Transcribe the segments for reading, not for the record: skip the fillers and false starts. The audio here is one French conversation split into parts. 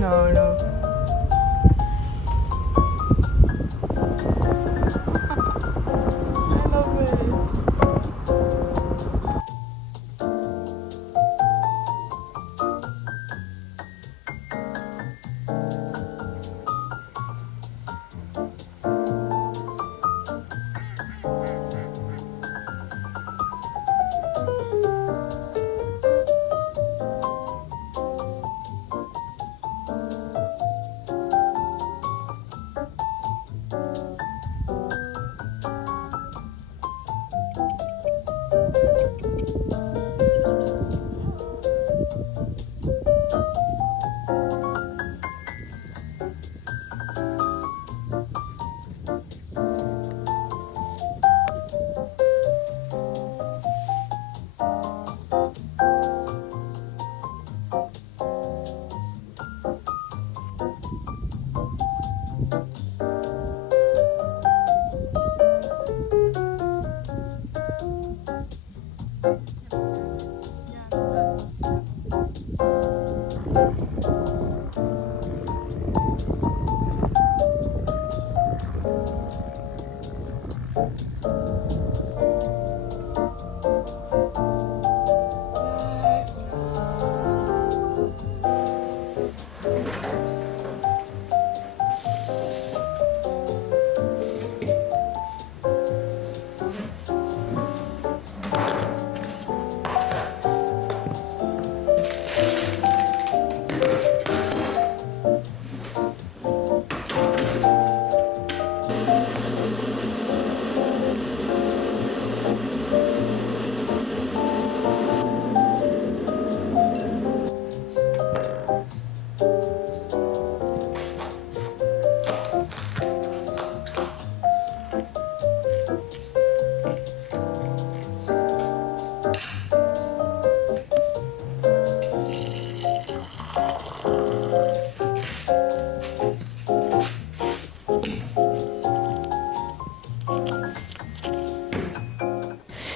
No, no. I love it.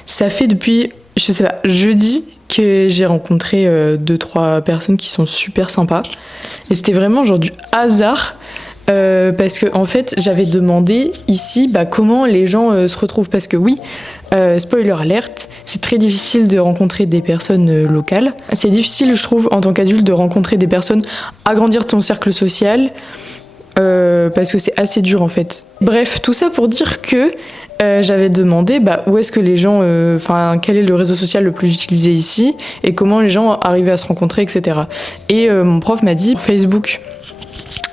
Ça fait depuis, je sais pas, jeudi que j'ai rencontré 2-3 personnes qui sont super sympas. Et c'était vraiment genre du hasard. Parce que en fait j'avais demandé ici comment les gens se retrouvent, parce que oui, spoiler alerte, c'est très difficile de rencontrer des personnes locales. C'est difficile, je trouve, en tant qu'adulte de rencontrer des personnes, agrandir ton cercle social, parce que c'est assez dur en fait. Bref, tout ça pour dire que j'avais demandé où est-ce que les gens, quel est le réseau social le plus utilisé ici et comment les gens arrivaient à se rencontrer, etc. Et mon prof m'a dit Facebook.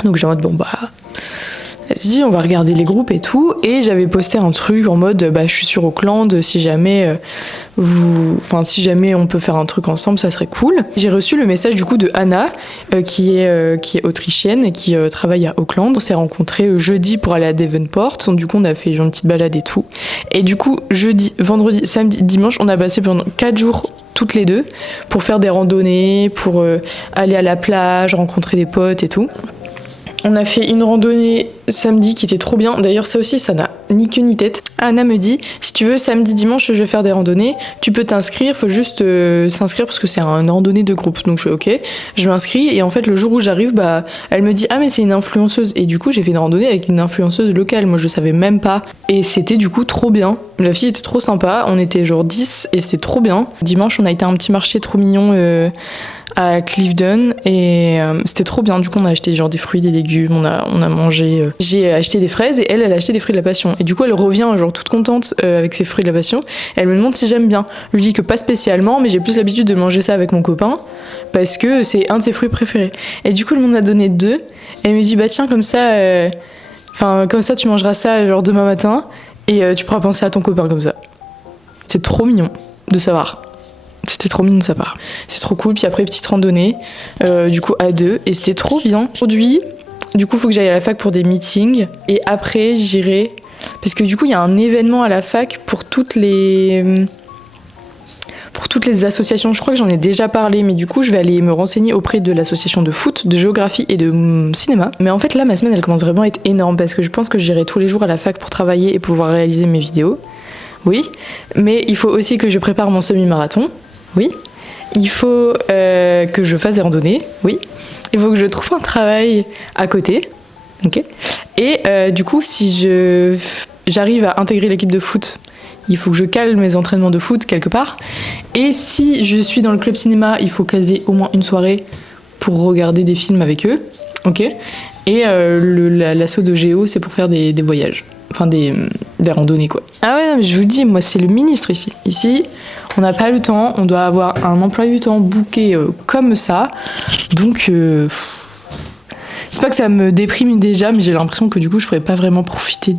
Donc j'ai en mode vas-y, on va regarder les groupes et tout. Et j'avais posté un truc en mode je suis sur Auckland, si jamais si jamais on peut faire un truc ensemble, ça serait cool. J'ai reçu le message du coup de Anna, qui est autrichienne et qui travaille à Auckland. On s'est rencontrés jeudi pour aller à Devonport. Donc, du coup on a fait une petite balade et tout. Et du coup jeudi, vendredi, samedi, dimanche, on a passé pendant 4 jours toutes les deux pour faire des randonnées, pour aller à la plage, rencontrer des potes et tout. On a fait une randonnée samedi qui était trop bien. D'ailleurs, ça aussi, ça n'a ni queue ni tête. Anna me dit, si tu veux, samedi, dimanche, je vais faire des randonnées. Tu peux t'inscrire, faut juste s'inscrire parce que c'est une randonnée de groupe. Donc je fais ok, je m'inscris. Et en fait, le jour où j'arrive, elle me dit, ah mais c'est une influenceuse. Et du coup, j'ai fait une randonnée avec une influenceuse locale. Moi, je savais même pas. Et c'était du coup trop bien. La fille était trop sympa. On était genre 10 et c'était trop bien. Dimanche, on a été à un petit marché trop mignon à Clifton et c'était trop bien. Du coup, on a acheté genre des fruits, des légumes, on a mangé. J'ai acheté des fraises et elle a acheté des fruits de la passion. Et du coup, elle revient genre toute contente avec ses fruits de la passion. Elle me demande si j'aime bien. Je lui dis que pas spécialement, mais j'ai plus l'habitude de manger ça avec mon copain parce que c'est un de ses fruits préférés. Et du coup, elle m'en a donné 2. Elle me dit bah tiens comme ça, comme ça tu mangeras ça genre demain matin et tu pourras penser à ton copain comme ça. C'est trop mignon de savoir. C'était trop mignon de sa part. C'est trop cool. Puis après, petite randonnée, du coup, à 2. Et c'était trop bien. Aujourd'hui, du coup, il faut que j'aille à la fac pour des meetings. Et après, j'irai... Parce que du coup, il y a un événement à la fac pour toutes les associations. Je crois que j'en ai déjà parlé. Mais du coup, je vais aller me renseigner auprès de l'association de foot, de géographie et de cinéma. Mais en fait, là, ma semaine, elle commence vraiment à être énorme. Parce que je pense que j'irai tous les jours à la fac pour travailler et pouvoir réaliser mes vidéos. Oui. Mais il faut aussi que je prépare mon semi-marathon. Oui. Il faut que je fasse des randonnées. Oui. Il faut que je trouve un travail à côté. Ok. Et du coup, si j'arrive à intégrer l'équipe de foot, il faut que je cale mes entraînements de foot quelque part. Et si je suis dans le club cinéma, il faut caser au moins une soirée pour regarder des films avec eux. Ok. Et l'assaut de Géo, c'est pour faire des voyages. Enfin, des randonnées, quoi. Ah ouais, non, mais je vous dis, moi, c'est le ministre ici. Ici, on n'a pas le temps, on doit avoir un emploi du temps booké comme ça. Donc, c'est pas que ça me déprime déjà, mais j'ai l'impression que du coup, je pourrais pas vraiment profiter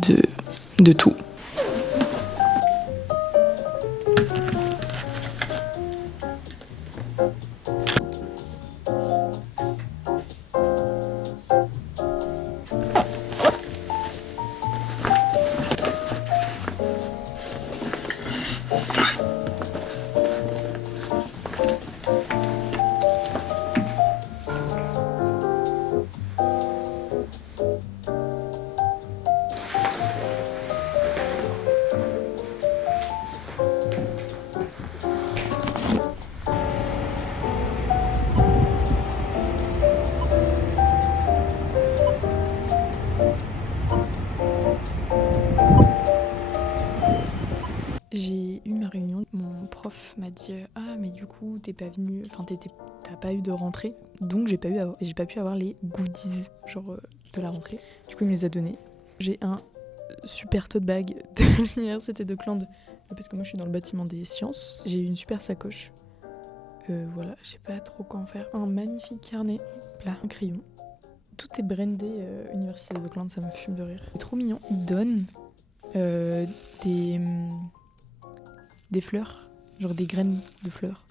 de tout. J'ai eu ma réunion, mon prof m'a dit ah mais du coup t'es pas venu, enfin t'as pas eu de rentrée, donc j'ai pas pu avoir les goodies genre de la rentrée. Du coup il me les a donnés. J'ai un super tote bag de l'université d'Auckland parce que moi je suis dans le bâtiment des sciences. J'ai une super sacoche. Voilà, je sais pas trop quoi en faire. Un magnifique carnet plat, un crayon. Tout est brandé Université d'Auckland, ça me fume de rire. C'est trop mignon. Ils donnent des fleurs, genre des graines de fleurs.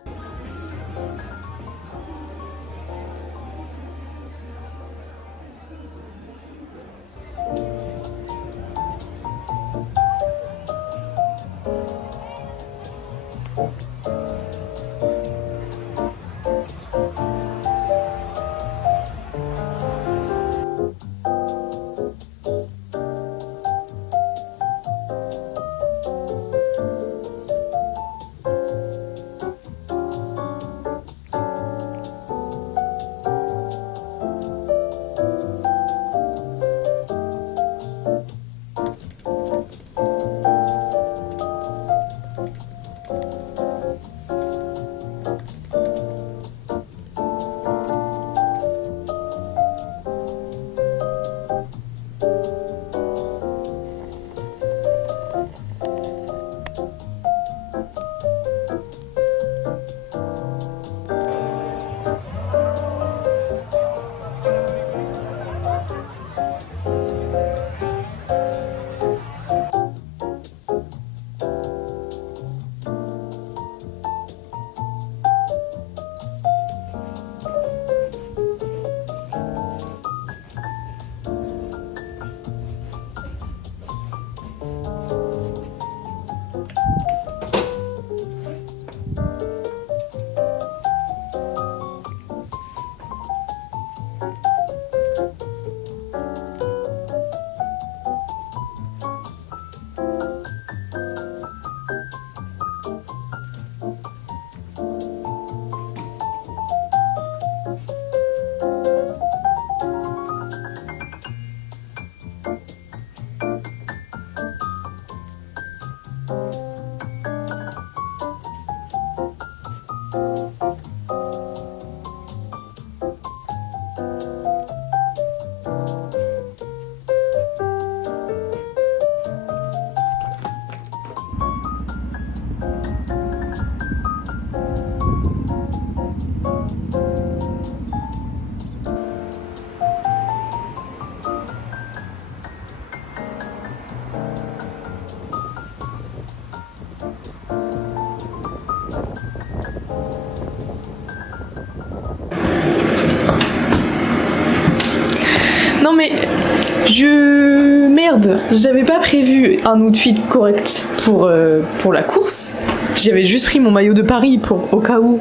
Merde, j'avais pas prévu un outfit correct pour la course. J'avais juste pris mon maillot de Paris pour au cas où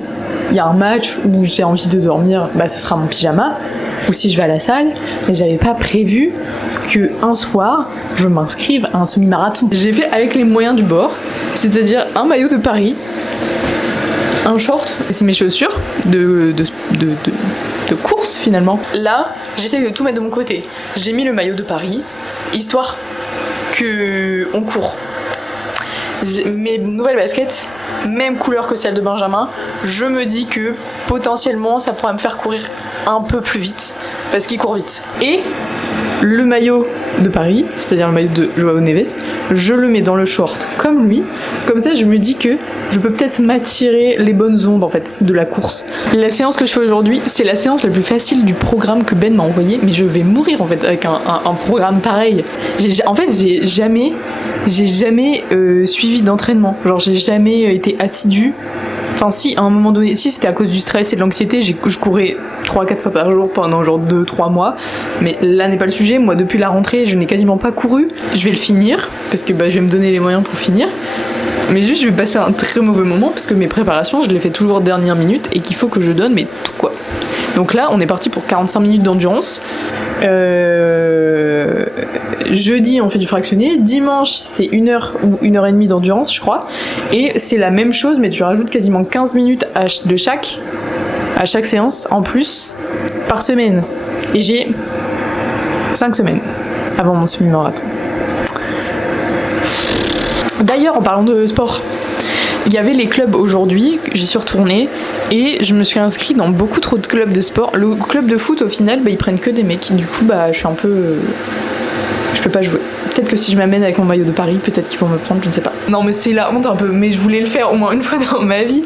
il y a un match où j'ai envie de dormir, bah ce sera mon pyjama. Ou si je vais à la salle, mais j'avais pas prévu que un soir, je m'inscrive à un semi-marathon. J'ai fait avec les moyens du bord, c'est-à-dire un maillot de Paris, un short, c'est mes chaussures de course finalement. Là, j'essaie de tout mettre de mon côté. J'ai mis le maillot de Paris, histoire que on court. Mes nouvelles baskets, même couleur que celle de Benjamin, je me dis que potentiellement ça pourra me faire courir un peu plus vite, parce qu'il court vite. Et le maillot de Paris, c'est-à-dire le maillot de Joao Neves, je le mets dans le short comme lui, comme ça je me dis que je peux peut-être m'attirer les bonnes ondes en fait de la course. La séance que je fais aujourd'hui, c'est la séance la plus facile du programme que Ben m'a envoyé, mais je vais mourir en fait avec un programme pareil. En fait j'ai jamais suivi d'entraînement, genre j'ai jamais été assidue. Enfin si, à un moment donné, si c'était à cause du stress et de l'anxiété, je courais 3-4 fois par jour pendant genre 2-3 mois. Mais là n'est pas le sujet, moi depuis la rentrée je n'ai quasiment pas couru. Je vais le finir, parce que je vais me donner les moyens pour finir. Mais juste je vais passer un très mauvais moment, parce que mes préparations je les fais toujours dernière minute et qu'il faut que je donne mais tout quoi. Donc là on est parti pour 45 minutes d'endurance. Jeudi on fait du fractionné, dimanche c'est 1h ou 1h30 d'endurance je crois, et c'est la même chose mais tu rajoutes quasiment 15 minutes à chaque séance en plus par semaine, et j'ai 5 semaines avant mon semi-marathon. D'ailleurs en parlant de sport, il y avait les clubs aujourd'hui, j'y suis retournée et je me suis inscrite dans beaucoup trop de clubs de sport. Le club de foot au final ils prennent que des mecs, du coup je suis un peu... je peux pas jouer. Peut-être que si je m'amène avec mon maillot de Paris, peut-être qu'ils vont me prendre, je ne sais pas. Non mais c'est la honte un peu, mais je voulais le faire au moins une fois dans ma vie.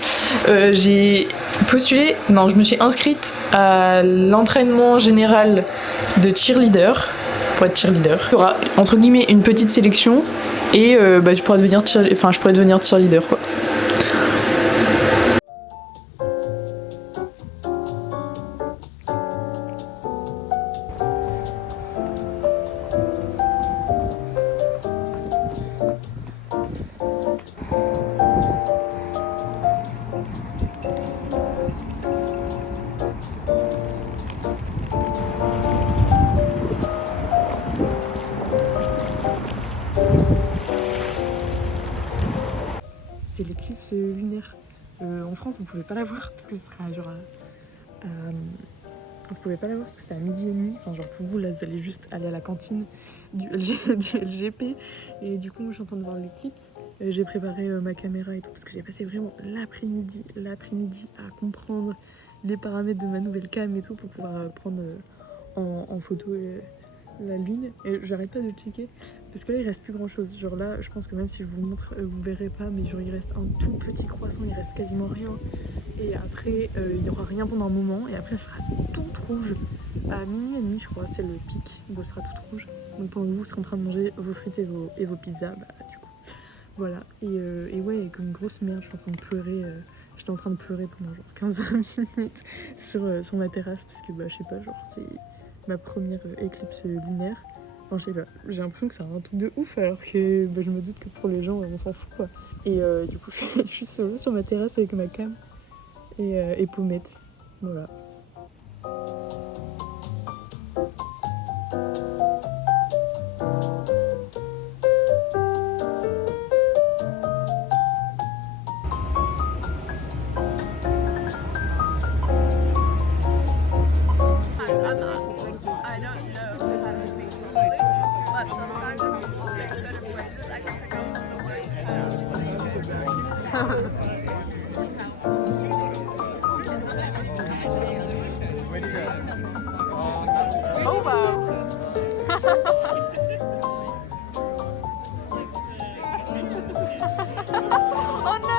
J'ai postulé, je me suis inscrite à l'entraînement général de cheerleader, pour être cheerleader. Il y aura entre guillemets une petite sélection et je pourrais devenir cheerleader quoi. C'est l'éclipse lunaire. En France, vous pouvez pas la voir parce que ce sera genre vous pouvez pas la voir parce que c'est à 12h30. Enfin, genre pour vous, là, vous allez juste aller à la cantine du LGP. Et du coup, moi, je suis en train de voir l'éclipse. J'ai préparé ma caméra et tout parce que j'ai passé vraiment l'après-midi à comprendre les paramètres de ma nouvelle cam et tout pour pouvoir prendre en photo la lune. Et j'arrête pas de checker parce que là il reste plus grand chose. Genre là je pense que même si je vous montre vous verrez pas, mais genre il reste un tout petit croissant, il reste quasiment rien. Et après il y aura rien pendant un moment et après ça sera tout rouge. À minuit et demi je crois c'est le pic où ça sera tout rouge. Donc pendant que vous serez en train de manger vos frites et vos pizzas, du coup voilà. Et ouais, comme une grosse merde je suis en train de pleurer. J'étais en train de pleurer pendant genre 15 minutes sur ma terrasse parce que je sais pas, genre c'est ma première éclipse lunaire. Enfin, je sais pas, j'ai l'impression que c'est un truc de ouf alors que je me doute que pour les gens on s'en fout quoi. Et du coup je suis solo sur ma terrasse avec ma cam et Pommette. Voilà. Oh wow. Oh no.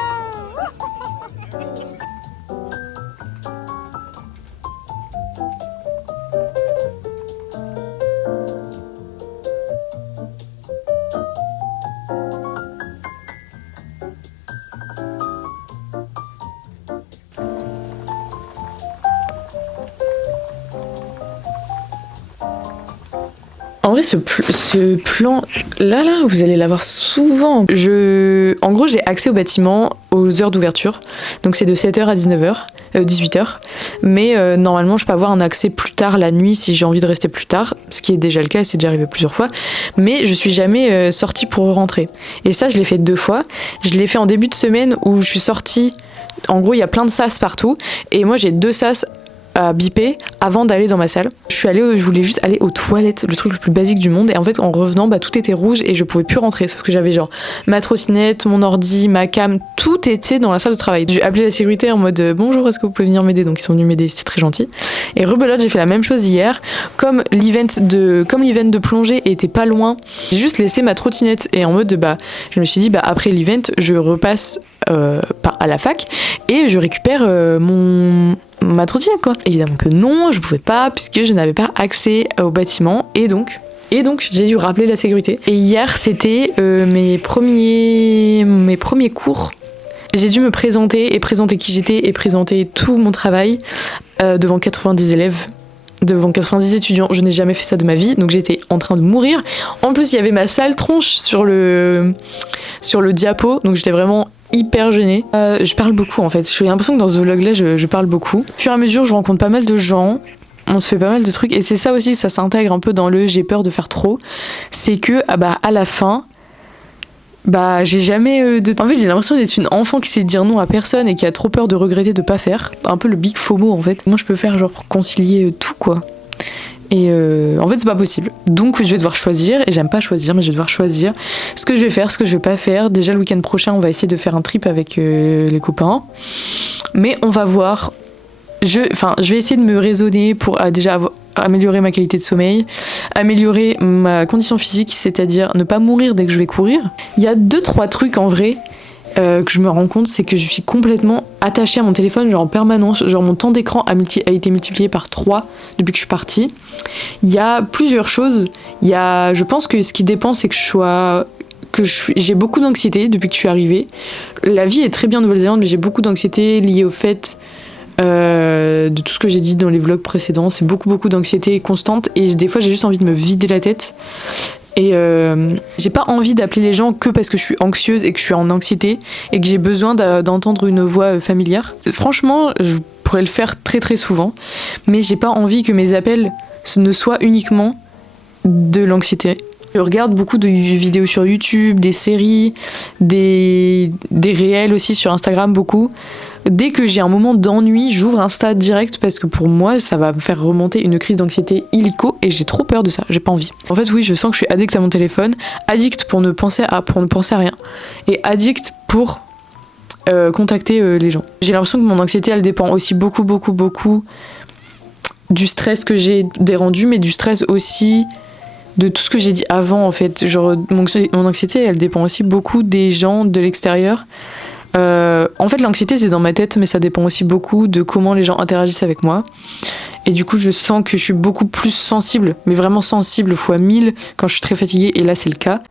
En vrai, ce plan, là, vous allez l'avoir souvent. En gros, j'ai accès au bâtiment aux heures d'ouverture. Donc, c'est de 7h à 18h. Mais normalement, je peux avoir un accès plus tard la nuit si j'ai envie de rester plus tard. Ce qui est déjà le cas et c'est déjà arrivé plusieurs fois. Mais je suis jamais sortie pour rentrer. Et ça, je l'ai fait 2 fois. Je l'ai fait en début de semaine où je suis sortie. En gros, il y a plein de sas partout. Et moi, j'ai 2 sas à biper avant d'aller dans ma salle. Je voulais juste aller aux toilettes, le truc le plus basique du monde, et en fait en revenant tout était rouge et je pouvais plus rentrer, sauf que j'avais genre ma trottinette, mon ordi, ma cam, tout était dans la salle de travail. J'ai appelé la sécurité en mode bonjour, est-ce que vous pouvez venir m'aider? Donc ils sont venus m'aider, c'était très gentil. Et rebelote, j'ai fait la même chose hier, comme l'event de plongée était pas loin, j'ai juste laissé ma trottinette et en mode je me suis dit après l'event je repasse à la fac et je récupère ma trottinette quoi. Évidemment que non, je pouvais pas puisque je n'avais pas accès au bâtiment et donc j'ai dû rappeler la sécurité. Et hier c'était mes premiers cours. J'ai dû me présenter et présenter qui j'étais et présenter tout mon travail devant 90 élèves. Devant 90 étudiants, je n'ai jamais fait ça de ma vie, donc j'étais en train de mourir. En plus, il y avait ma sale tronche sur le diapo, donc j'étais vraiment hyper gênée. Je parle beaucoup en fait, j'ai l'impression que dans ce vlog-là, je parle beaucoup. Au fur et à mesure, je rencontre pas mal de gens, on se fait pas mal de trucs, et c'est ça aussi, ça s'intègre un peu dans le j'ai peur de faire trop. C'est que à la fin, j'ai jamais En fait, j'ai l'impression d'être une enfant qui sait dire non à personne et qui a trop peur de regretter de pas faire. Un peu le big FOMO en fait. Moi, je peux faire genre pour concilier tout quoi. Et en fait, c'est pas possible. Donc, je vais devoir choisir. Et j'aime pas choisir, mais je vais devoir choisir ce que je vais faire, ce que je vais pas faire. Déjà, le week-end prochain, on va essayer de faire un trip avec les copains. Mais on va voir. Je vais essayer de me raisonner pour déjà améliorer ma qualité de sommeil, améliorer ma condition physique, c'est-à-dire ne pas mourir dès que je vais courir. Il y a 2-3 trucs en vrai que je me rends compte, c'est que je suis complètement attachée à mon téléphone, genre en permanence, genre mon temps d'écran a été multiplié par 3 depuis que je suis partie. Il y a plusieurs choses. Je pense que ce qui dépend, c'est que j'ai beaucoup d'anxiété depuis que je suis arrivée. La vie est très bien en Nouvelle-Zélande, mais j'ai beaucoup d'anxiété liée au fait de tout ce que j'ai dit dans les vlogs précédents. C'est beaucoup d'anxiété constante et des fois j'ai juste envie de me vider la tête et j'ai pas envie d'appeler les gens que parce que je suis anxieuse et que je suis en anxiété et que j'ai besoin d'entendre une voix familière. Franchement, je pourrais le faire très très souvent, mais j'ai pas envie que mes appels ne soient uniquement de l'anxiété. Je regarde beaucoup de vidéos sur YouTube, des séries, des réels aussi sur Instagram, beaucoup. Dès que j'ai un moment d'ennui, j'ouvre Insta direct parce que pour moi, ça va me faire remonter une crise d'anxiété illico et j'ai trop peur de ça, j'ai pas envie. En fait, oui, je sens que je suis addict à mon téléphone, addict pour ne penser à rien et addict pour contacter les gens. J'ai l'impression que mon anxiété, elle dépend aussi beaucoup du stress que j'ai des rendus, mais du stress aussi de tout ce que j'ai dit avant en fait. Genre, mon anxiété, elle dépend aussi beaucoup des gens de l'extérieur. En fait, l'anxiété, c'est dans ma tête, mais ça dépend aussi beaucoup de comment les gens interagissent avec moi. Et du coup, je sens que je suis beaucoup plus sensible, mais vraiment sensible fois 1000 quand je suis très fatiguée, et là, c'est le cas.